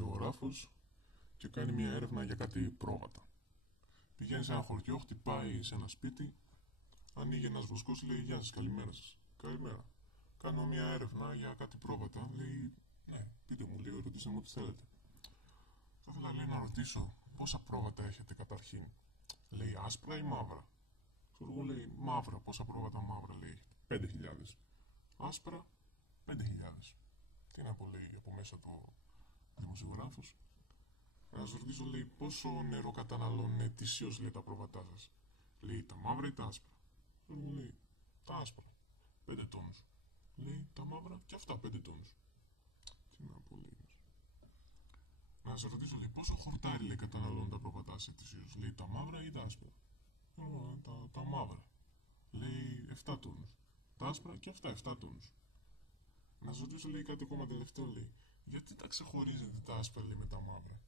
δημοσιογράφος και κάνει μια έρευνα για κάτι πρόβατα. Πηγαίνει σε ένα χωριό, χτυπάει σε ένα σπίτι, ανοίγει ένας βοσκός, λέει: «Γεια σας, καλημέρα σας». «Καλημέρα. Κάνω μια έρευνα για κάτι πρόβατα». Λέει: «Ναι, πείτε μου», λέει, «ρωτήστε μου τι θέλετε». Θα ήθελα, λέει, να ρωτήσω πόσα πρόβατα έχετε καταρχήν. Λέει: «Άσπρα ή μαύρα?» Ξέρω εγώ, λέει, «Μαύρα». «Πόσα πρόβατα μαύρα?» Λέει: «5.000». «Άσπρα?» «5.000». Τι να πω, λέει, από μέσα το δημοσιογράφος. Να σας ρωτήσω, λέει, πόσο νερό καταναλώνουν ετησίως, λέει, τα πρόβατά σας? Λέει: «Τα μαύρα ή τα άσπρα?» Λέει: «Τα άσπρα». 5 τόνους. Λέει: «Τα μαύρα και αυτά 5 τόνους». Τι να πω, λέει. Να σας ρωτήσω, λέει, πόσο χορτάρι, λέει, καταναλώνουν τα πρόβατά σας ετησίως? Λέει: «Τα μαύρα ή τα άσπρα?» Τα μαύρα. Λέει: 7 τόνους. Τα άσπρα και αυτά 7 τόνους. Να σας ρωτήσω, λέει, κάτι ακόμα τελευταίο, λέει. Γιατί τα ξεχωρίζετε τα άσπρα, λέει, με τα μαύρα?